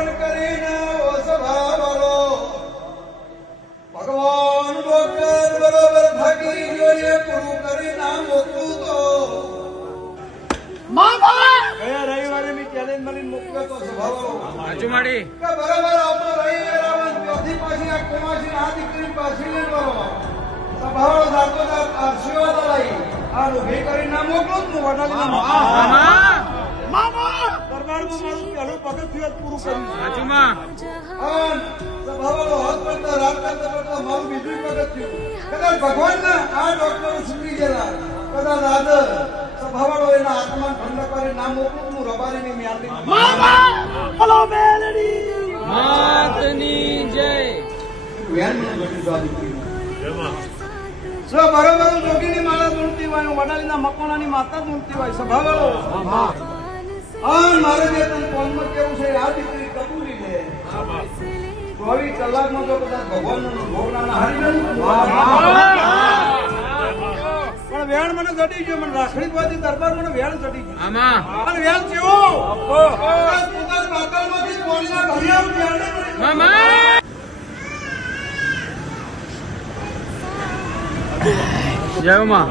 હરણ કરીને ઓસભાવરો ભગવાન ડોક્ટર બરોબર થાકી જોઈએ પૂરું કરી ના મોકલું તો મામા ગયા રવિવારે મેં ચેલેન્જ મળીને મોકલ્યો તો સભાવાળો બાજુ માડી કે બરાબર આવતો રવિવારે ચોથી પાછી આ કોમાસી આ દીકરી પાછી લેવાનો સભાવાળો જાતો આશીર્વાદ લઈ આ ઉભી કરી ના મોકલું હું વડાલીના મામા મામા દરબારમાં મારું પહેલું પગથિયું પૂરું કર્યું બાજુમાં સભાવાળો હાથ પડતા રાત કરતા મારું બીજું પગથિયું કદાચ ભગવાનના આ ડોક્ટર સુધરી ગયેલા કદાચ આજે સભાવાળો એના આત્મા ઠંડક કરી ના મોકલું હું રબારીની મ્યાલની મામા બોલો મેલડી માતની જય વેન મને ઘટી જવા દીકરી બરોબર જોગીની માળા ધૂણતી હોય વડાલીના મકોણાની માતા ધૂણતી હોય સભાવાળો મારે જે તને કોલમાં કેવું છે આ દીકરી કબૂલી લે 24 કલાકમાં જો કદાચ ભગવાનનો ભોગ ના હારી ગયું પણ વેણ મને ચડી ગયો મને રાખડી બાજી દરબાર મને વેણ ચડી ગયું આમાં પણ વેણ કેવું પોતાના બાકલમાંથી પોલીના ભર્યા મામા જય માં